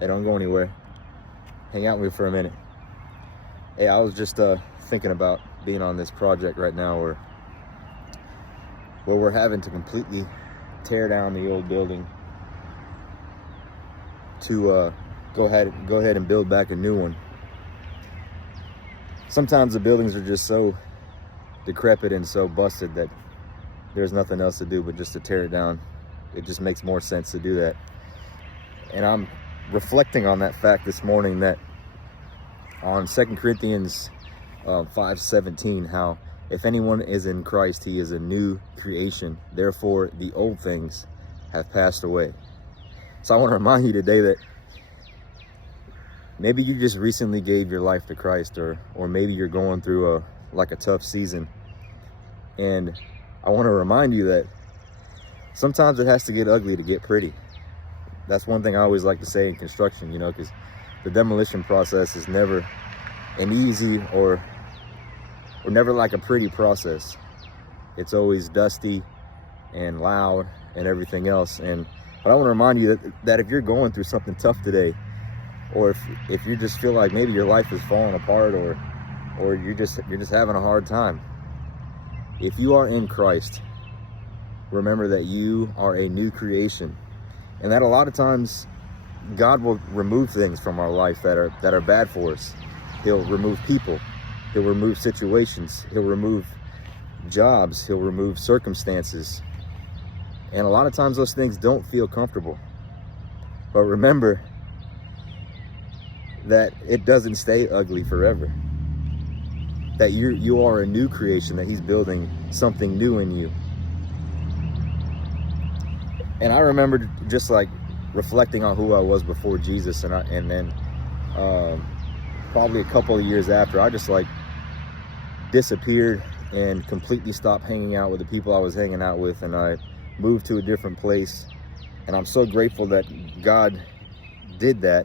Hey, don't go anywhere. Hang out with me for a minute. Hey, I was just thinking about being on this project right now where we're having to completely tear down the old building to go ahead and build back a new one. Sometimes the buildings are just so decrepit and so busted that there's nothing else to do but just to tear it down. It just makes more sense to do that. And I'm reflecting on that fact this morning, that on 2 Corinthians 5:17, how if anyone is in Christ, he is a new creation. Therefore, the old things have passed away. So I want to remind you today that maybe you just recently gave your life to Christ, or maybe you're going through a tough season. And I want to remind you that sometimes it has to get ugly to get pretty. That's one thing I always like to say in construction, because the demolition process is never an easy or never like a pretty process. It's always dusty and loud and everything else. But I want to remind you that if you're going through something tough today, or if you just feel like maybe your life is falling apart, or you're just having a hard time, if you are in Christ, remember that you are a new creation, and that a lot of times God will remove things from our life that are bad for us. He'll remove people, he'll remove situations, he'll remove jobs, he'll remove circumstances. And a lot of times those things don't feel comfortable. But remember that it doesn't stay ugly forever. That you are a new creation, that he's building something new in you. And I remember just like reflecting on who I was before Jesus, and then probably a couple of years after, I just like disappeared and completely stopped hanging out with the people I was hanging out with, and I moved to a different place. And I'm so grateful that God did that,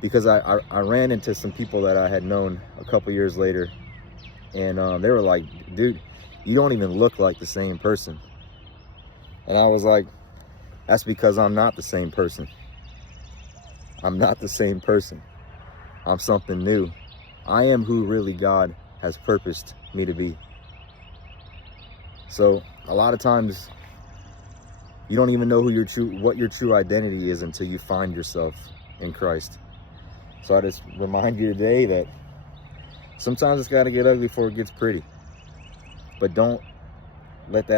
because I ran into some people that I had known a couple years later, and they were like, dude, you don't even look like the same person. And I was like, that's because I'm not the same person. I'm not the same person. I'm something new. I am who really God has purposed me to be. So a lot of times you don't even know what your true identity is until you find yourself in Christ. So I just remind you today that sometimes it's got to get ugly before it gets pretty. But don't let that